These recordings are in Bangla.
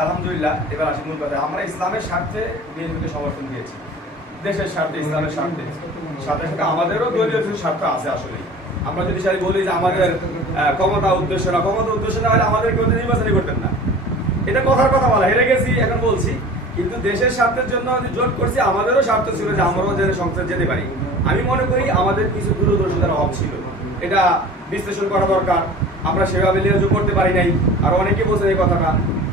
আলহামদুলিল্লাহ। এবার আসি মূল কথা, আমরা ইসলামের স্বার্থে বিএনপিকে সমর্থন দিয়েছি, দেশের স্বার্থে, ইসলামের স্বার্থে। সাথে সাথে আমাদেরও দলীয় কিছু স্বার্থ আছে আসলে। আমরা যদি সাই বলি যে আমাদের ক্ষমতা উদ্দেশ্য না, ক্ষমতা উদ্দেশ্য না হলে আমাদের কেউ নির্বাচনই করতেন না। এটা কথার কথা বলা, হেরে গেছি এখন বলছি, কিন্তু দেশের স্বার্থের জন্য জোট করছি। আমাদেরও স্বার্থ ছিল যে আমরাও যেন সংসদ যেতে পারি। আমি মনে করি আমাদের কিছু দূরদর্শিতার অভাব ছিল, এটা বিশ্লেষণ করা দরকার। আমরা সেভাবে লিয়াজও করতে পারি নাই। আর অনেকে বলছে এই কথাটা,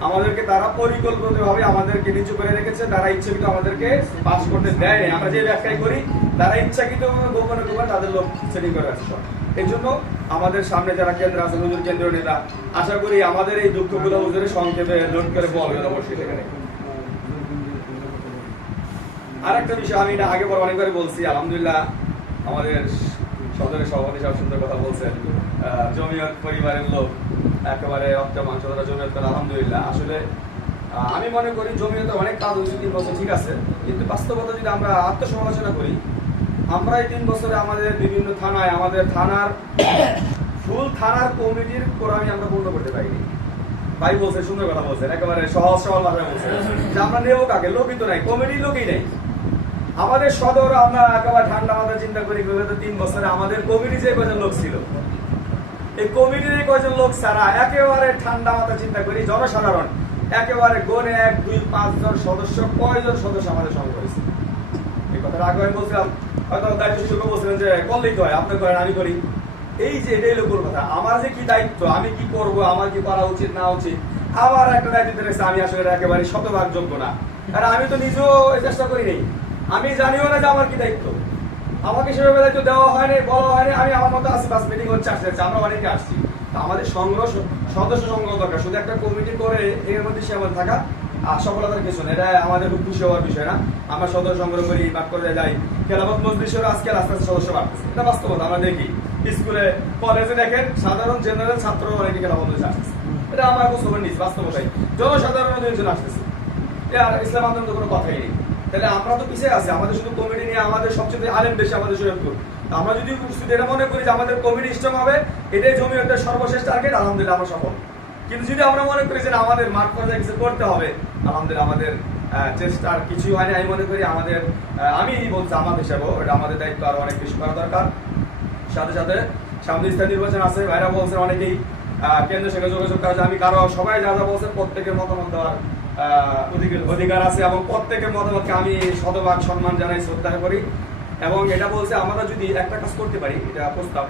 আমাদেরকে তারা পরিকল্পিতভাবে আমাদেরকে নিচু করে রেখেছে, তারা ইচ্ছাকৃত আমাদেরকে পাস করতে দেয় নাই। আমরা যে ব্যাখ্যাই করি, তারা ইচ্ছাকৃত গোপনে গোপনে তাদের লোক সেটিং করে আছে সব। এই জন্য আমাদের সামনে যারা কেন্দ্র আছে, হুজুর কেন্দ্রীয় নেতা, আশা করি আমাদের এই দুঃখগুলো হুজুরের সংক্ষেপে নোট করে বলবেন অবশ্যই সেখানে। আর একটা বিষয় আমি এটা আগে পর অনেকবার বলছি, আলহামদুলিল্লাহ আমাদের সদরের সভাপতি সাহেব সুন্দর কথা বলছেন, জমিয়ত পরিবারের লোক একেবারে অক্টা মাংস ধরা জমিয়ত করে, আলহামদুলিল্লাহ। আসলে আমি মনে করি জমিয়তের অনেক কাজ হয়েছে 3 বছর, ঠিক আছে, কিন্তু বাস্তবতা যদি আমরা আত্মসমালোচনা করি, আমরা এই 3 বছরে আমাদের বিভিন্ন থানায়, আমাদের থানার ফুল থানার কমিটির কোরআন আমরা পূর্ণ করতে পারিনি। ভাই বলছে, সুন্দর কথা বলছেন, একেবারে সহজ সরল ভাষায় বলছেন যে আমরা নেবো কাকে, লোকই তো নাই, কমিটির লোকই নেই। আমাদের সদর আমরা একেবারে ঠান্ডা মাথায় চিন্তা করি, 3 বছরে আমাদের কমিটি যে কয়জন লোক ছিল, এই কমিটির কয়জন লোক ছাড়া একেবারে ঠান্ডা মাথায় চিন্তা করি জনসাধারণ একেবারে গনে 1, 2, 5 জন সদস্য, কয়জন সদস্য আমাদের সঙ্গে করেছে। এই কথাটা আগে আমি বলছিলাম, হয়তো দায়িত্ব শুরু বলছিলেন যে করলেই তো হয়, আপনি করেন আমি করি। এই যে এটাই লোকের কথা, আমার যে কি দায়িত্ব, আমি কি করব, আমার কি করা উচিত না উচিত, আমার একটা দায়িত্ব রেখেছে, আমি আসলে একেবারে শতভাগ যোগ্য না। কারণ আমি তো নিজেও চেষ্টা করি নেই, আমি জানিও না যে আমার কি দায়িত্ব, আমাকে সেভাবে দায়িত্ব দেওয়া হয়নি, বলা হয়নি। আমি আমার মতো আসি, বাস মিটিং হচ্ছে, আসছে, আমরা অনেকে আসছি। আমাদের সংগ্রহ, সদস্য সংগ্রহ দরকার। শুধু একটা কমিটি করে এর মধ্যে সীমাবদ্ধ থাকা সফলতার কিছু না, এটা আমাদের খুব খুশি হওয়ার বিষয় না। আমরা সদস্য সংগ্রহ করি, বাদ করে যাই। খেলাফত মজলিসের আজকে আস্তে আস্তে সদস্য বাড়তেছে, এটা বাস্তবতা। আমরা দেখি স্কুলে কলেজে দেখেন সাধারণ জেনারেল ছাত্র অনেকে খেলাফত মজলিস আসতেছে, এটা আমরা খবর নিচ্ছি, বাস্তবতাই জনসাধারণ দুজন আসতেছে। আর ইসলাম আন্দোলন তো কোনো কথাই নেই। তাহলে আমরা তো পিছিয়ে আছি, আমাদের শুধু কমিটি নিয়ে আমাদের সবচেয়ে আলেম বেশি, আমাদের শরীয়তপুর। আমরা যদি শুধু এটা মনে করি যে আমাদের কমিটি স্ট্রং হবে, এটাই জমিয়তের সর্বশেষ টার্গেট, আলহামদুলিল্লাহ আমরা সফল। কিন্তু যদি আমরা মনে করি যে আমাদের মাঠ পর্যায়ে কিছু করতে হবে, আলহামদুলিল্লাহ আমাদের চেষ্টার কিছুই হয়নি। আমি মনে করি আমাদের, আমি বলছি আমার হিসাবেও, এটা আমাদের দায়িত্ব আরো অনেক বেশি করা দরকার। সাথে সাথে সামনে স্থানীয় নির্বাচন আছে, ভাইরা বলছেন অনেকেই কেন্দ্রের সঙ্গে যোগাযোগ করা যায়। আমি কারো সবাই যা যা বলছেন প্রত্যেকের মতামত দেওয়ার অধিকার আছে, এবং প্রত্যেকের মতামতকে আমি শতভাগ সম্মান জানাই, শ্রদ্ধা করি। এবং এটা বলছে আমরা যদি একটা কাজ করতে পারি, এটা প্রস্তাব,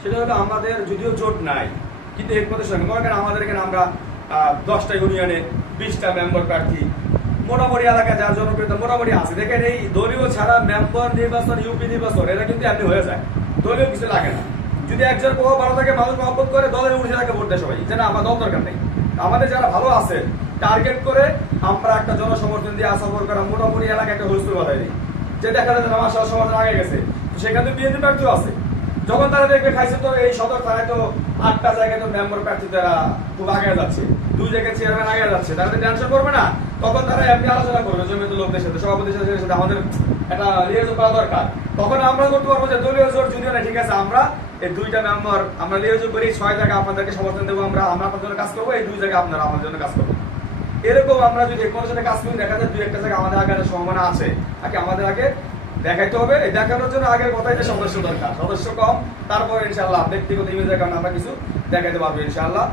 সেটা হলো আমাদের যদিও জোট নাই, কিন্তু একমতের সঙ্গে মনে করেন আমাদের এখানে আমরা 10টা ইউনিয়নে 20টা মেম্বার প্রার্থী, মোটামুটি এলাকায় যার জনপ্রিয়তা মোটামুটি আছে। দেখেন এই দলীয় ছাড়া মেম্বার নির্বাচন, ইউপি নির্বাচন, এটা কিন্তু এমনি হয়ে যায়, দলীয় কিছু লাগে না। যদি একজন কোথাও ভালো থাকে, মানুষ মহব্বত করে, দলের উঠে থাকে ভোট দেয় সবাই, যে না আমার দল দরকার নেই। আমাদের যারা ভালো আছে টার্গেট করে আমরা একটা জনসমর্থন দিয়ে সফর করা, মোটামুটি এলাকায় একটা হইচই বাধাই দিই, যে দেখা যাচ্ছে আমার সমর্থন আগে গেছে, তো সেখানে তো বিএনপি প্রার্থীও আছে। যখন তারা দেখবে খাইছে তো এই সদর থানায় তো 8টা জায়গায় তো মেম্বার প্রার্থী তারা খুব আগে যাচ্ছে, 2 জায়গায় চেয়ারম্যান আগে যাচ্ছে, তারা তো টেনশন করবে না। তখন তারা এমনি আলোচনা করবে জমিয়ত লোকদের সাথে, সভাপতির সাথে আমাদের একটা লিয়াজোগ করা দরকার। তখন আমরা করতে পারবো যে দলীয় জোট যদিও না, ঠিক আছে, আমরা এই 2টা মেম্বার আমরা লিয়াজোগ করি, 6 জায়গায় আপনাদেরকে সমর্থন দেবো, আমরা আপনাদের জন্য কাজ করবো, এই 2 জায়গায় আপনারা আমাদের জন্য কাজ করবো। এরকম আমরা যদি কোনো সাথে কাজ করি, দেখা যায় 2-1টা জায়গায় আমাদের আগে সম্ভাবনা আছে। আমাদের আগে দেখাইতে হবে, এই দেখানোর জন্য আগের কথাই যে সদস্য দরকার, সদস্য কম, তারপরে ইনশাআল্লাহ ব্যক্তিগত ইমেজের কারণে আমরা কিছু দেখাইতে পারবো ইনশাআল্লাহ।